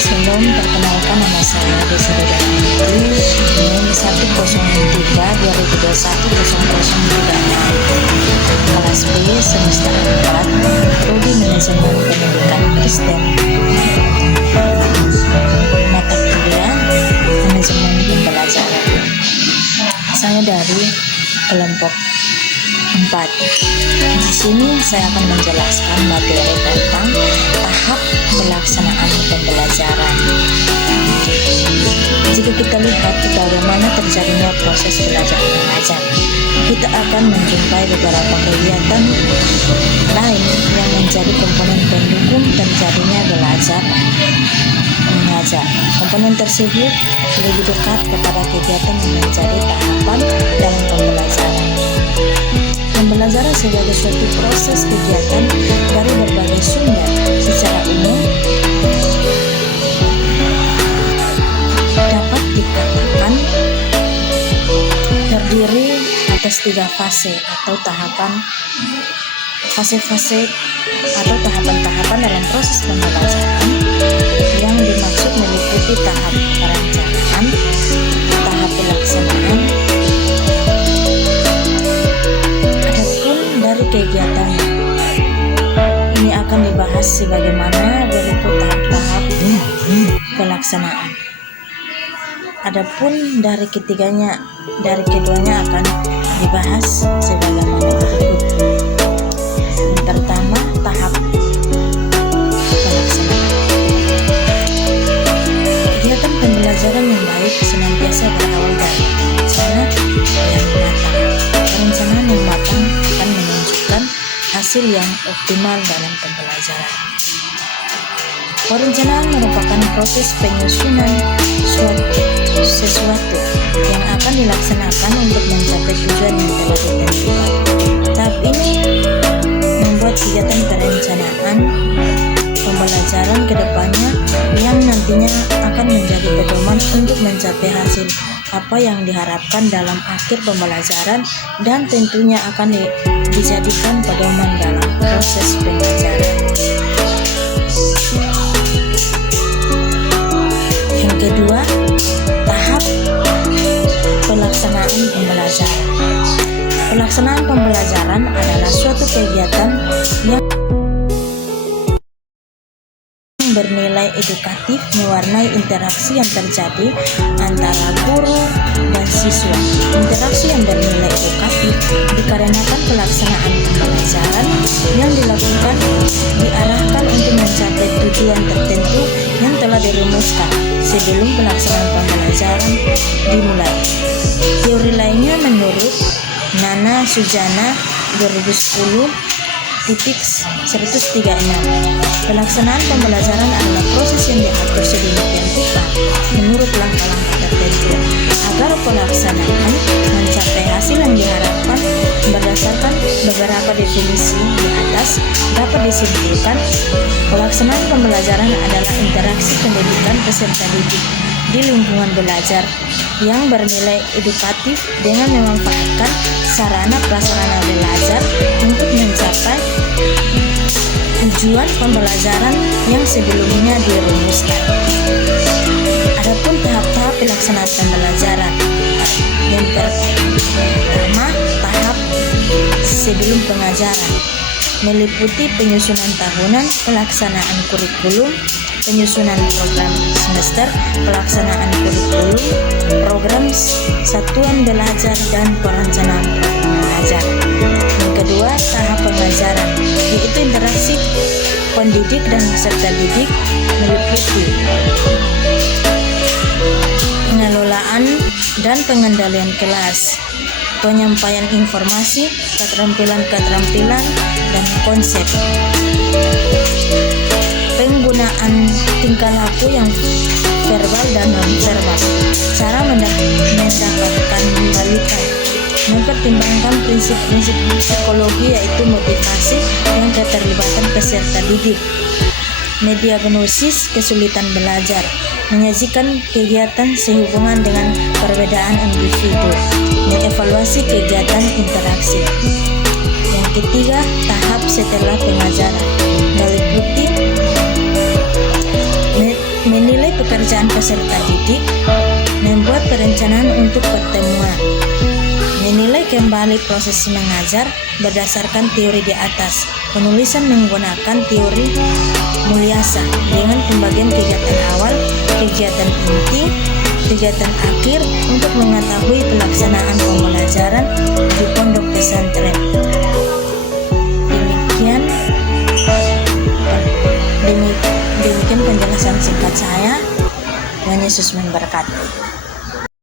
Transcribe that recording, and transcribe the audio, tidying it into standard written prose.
sebelum perkenalkan, nama saya Desi Dadaniti, NIM 103/2021-0036, kelas B semester 4, Prodi Manajemen Pendidikan Kristen, mata kuliah Manajemen Pembelajaran. Saya dari kelompok 4. Di sini saya akan menjelaskan materi tentang tahap pelaksanaan pembelajaran. Jika kita lihat bagaimana terjadinya proses belajar mengajar, kita akan menjumpai beberapa kegiatan lain yang menjadi komponen pendukung terjadinya belajar mengajar. Komponen tersebut lebih dekat kepada kegiatan yang menjadi tahapan dalam pembelajaran. Pembelajaran sebagai suatu proses kegiatan dari berbagai sumber secara umum dapat dikatakan terdiri atas 3 fase atau fase-fase atau tahapan-tahapan dalam proses pembelajaran yang dimaksud meliputi tahap perencanaan, tahap pelaksanaan. Adapun dari kegiatan ini akan dibahas sebagaimana berikut tahap-tahap pelaksanaan. Adapun dari keduanya akan dibahas sebagaimana berikut. Yang pertama, tahap pelaksanaan. Kegiatan pembelajaran yang baik senantiasa berawal dari perencanaan yang matang akan menunjukkan hasil yang optimal dalam pembelajaran. Perencanaan merupakan proses penyusunan sesuatu yang akan dilaksanakan untuk mencapai tujuan yang telah ditentukan. Tahap ini membuat kegiatan perencanaan pembelajaran ke depannya yang nantinya akan menjadi pedoman untuk mencapai hasil apa yang diharapkan dalam akhir pembelajaran dan tentunya akan dijadikan pedoman dalam proses pembelajaran. Yang kedua, tahap pelaksanaan pembelajaran. Pelaksanaan pembelajaran adalah suatu kegiatan yang bernilai edukatif, mewarnai interaksi yang terjadi antara guru dan siswa. Interaksi yang bernilai edukatif dikarenakan pelaksanaan pembelajaran yang dilakukan diarahkan untuk mencapai tujuan tertentu yang telah dirumuskan sebelum pelaksanaan pembelajaran dimulai. Teori lainnya menurut Nana Sujana 2010.136, pelaksanaan pembelajaran adalah proses yang diatur sedemikian rupa menurut langkah-langkah tertentu agar pelaksanaan mencapai hasil yang diharapkan. Berdasarkan beberapa definisi di atas dapat disimpulkan pelaksanaan pembelajaran adalah interaksi pendidikan peserta didik di lingkungan belajar yang bernilai edukatif dengan memanfaatkan sarana prasarana belajar untuk mencapai tujuan pembelajaran yang sebelumnya dirumuskan. Adapun tahap-tahap pelaksanaan pembelajaran. Yang pertama, tahap sebelum pengajaran meliputi penyusunan tahunan, pelaksanaan kurikulum, penyusunan program semester, pelaksanaan kurikulum, program satuan belajar, dan perencanaan program belajar. Yang kedua, tahap pengajaran, yaitu interaksi pendidik dan peserta didik, meliputi pengelolaan dan pengendalian kelas, penyampaian informasi, keterampilan-keterampilan, dan konsep, penggunaan tingkah laku yang verbal dan non-verbal, cara mendapatkan balikan, mempertimbangkan prinsip-prinsip psikologi yaitu motivasi dan keterlibatan peserta didik, mediagnosis kesulitan belajar, menyajikan kegiatan sehubungan dengan perbedaan individu, mengevaluasi kegiatan interaksi. Yang ketiga, tahap setelah pengajaran meliputi menilai pekerjaan peserta didik, membuat perencanaan untuk pertemuan, menilai kembali proses mengajar berdasarkan teori di atas, penulisan menggunakan teori Mulyasa dengan pembagian kegiatan awal, kegiatan inti, kegiatan akhir untuk mengetahui pelaksanaan pembelajaran di pondok pesantren. Demikian penjelasan singkat saya. Tuhan Yesus memberkati.